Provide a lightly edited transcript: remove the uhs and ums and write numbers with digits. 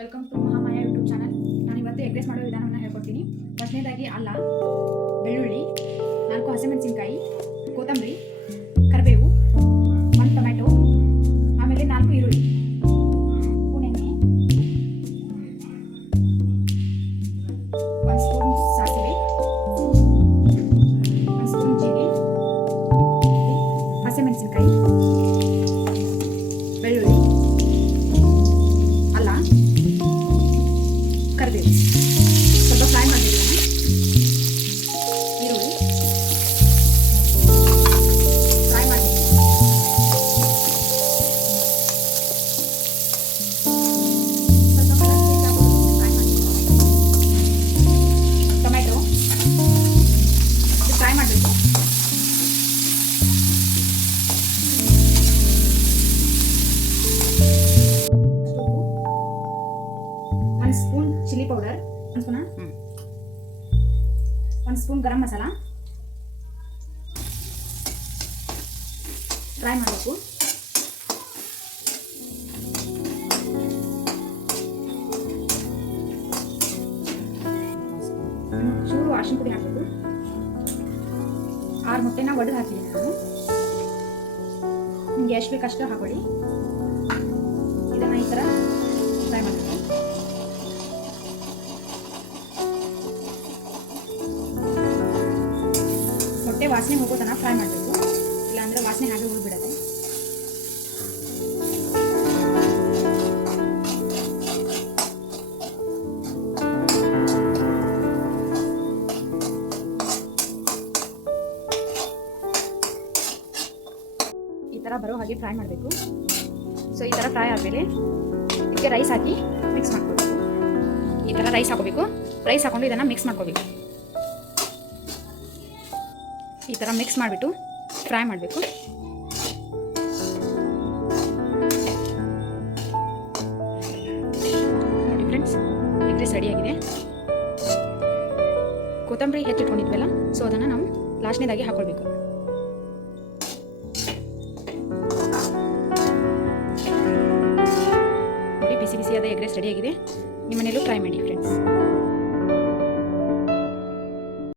Welcome to Mahamaya YouTube channel. ನಾನು ಇವತ್ತು egg rice ಮಾಡೋ ವಿಧಾನವನ್ನು ಹೇಳ್ಕೊಡ್ತೀನಿ. ಫಸ್ಟ್ನೇದಾಗಿ ಅಲ್ಲ, ಬೆಳ್ಳುಳ್ಳಿ, 4 ಹಸಿಮೆಣಸಿನಕಾಯಿ, ಕೊತ್ತಂಬರಿ, ಕರಿಬೇವು, 1 ಟೊಮೆಟೊ, ಆಮೇಲೆ 4 ಈರುಳ್ಳಿ, ಸ್ಪೂನ್ ಎಣ್ಣೆ, 1 ಸ್ಪೂನ್ ಸಾಸಿವೆ, 1 ಸ್ಪೂನ್ ಜೀರಿಗೆ, ಹಸಿಮೆಣಸಿನಕಾಯಿ, ಬೆಳ್ಳುಳ್ಳಿ, ಅಲ್ಲ, ಕರಿಬೇವು. ಸ್ವಲ್ಪ ಫ್ರೈ ಮಾಡಬೇಕು. ಈರುಳ್ಳಿ ಫ್ರೈ ಮಾಡಬೇಕು. ಸ್ವಲ್ಪ ಕಲರ್ ಚೇಂಜ್ ಆಗೋದು ಫ್ರೈ ಮಾಡಬೇಕು. ಟೊಮೆಟೊ ಫ್ರೈ ಮಾಡಬೇಕು. ಒಂದು spoon chilli powder, 1 spoon garam masala fry ಮಾಡಬೇಕು. ಚೂರು ಅರಿಶಿನ ಪುಡಿ ಹಾಕಬೇಕು. 6 ಮೊಟ್ಟೆನ ಒಡೆದು ಹಾಕಿದ್ದೀನಿ ನಾನು. ನಿಮಗೆ ಎಷ್ಟು ಬೇಕಷ್ಟು ಹಾಕೊಳ್ಳಿ. ಇದನ್ನು ಈ ಥರ ಫ್ರೈ ಮಾಡಬೇಕು. ಮೊಟ್ಟೆ ವಾಸನೆ ಹೋಗೋ ತನಕ ಫ್ರೈ ಮಾಡಬೇಕು, ಇಲ್ಲಾಂದರೆ ವಾಸನೆ ಹಾಗೆ ಉಳಿಬಿಡುತ್ತೆ. ಈ ಥರ ಬರೋ ಹಾಗೆ ಫ್ರೈ ಮಾಡಬೇಕು. ಸೊ ಈ ಥರ ಫ್ರೈ ಆದಮೇಲೆ ಇದಕ್ಕೆ ರೈಸ್ ಹಾಕಿ ಮಿಕ್ಸ್ ಮಾಡ್ಕೋಬೇಕು. ಈ ಥರ ರೈಸ್ ಹಾಕೋಬೇಕು. ರೈಸ್ ಹಾಕೊಂಡು ಇದನ್ನು ಮಿಕ್ಸ್ ಮಾಡ್ಕೋಬೇಕು. ಈ ಥರ ಮಿಕ್ಸ್ ಮಾಡಿಬಿಟ್ಟು ಫ್ರೈ ಮಾಡಬೇಕು. ನೋಡಿ ಫ್ರೆಂಡ್ಸ್, ಎಗ್ ರೈಸ್ ರೆಡಿಯಾಗಿದೆ. ಕೊತ್ತಂಬರಿ ಹೆಚ್ಚಿಟ್ಕೊಂಡಿದ್ವಲ್ಲ, ಸೊ ಅದನ್ನು ನಾವು ಲಾಸ್ಟ್ನೇದಾಗಿ ಹಾಕ್ಕೊಳ್ಬೇಕು. ನೋಡಿ, ಬಿಸಿ ಬಿಸಿಯಾದ ಎಗ್ ರೈಸ್ ರೆಡಿಯಾಗಿದೆ. ನಿಮ್ಮ ಮನೆಯಲ್ಲೂ ಟ್ರೈ ಮಾಡಿ ಫ್ರೆಂಡ್ಸ್.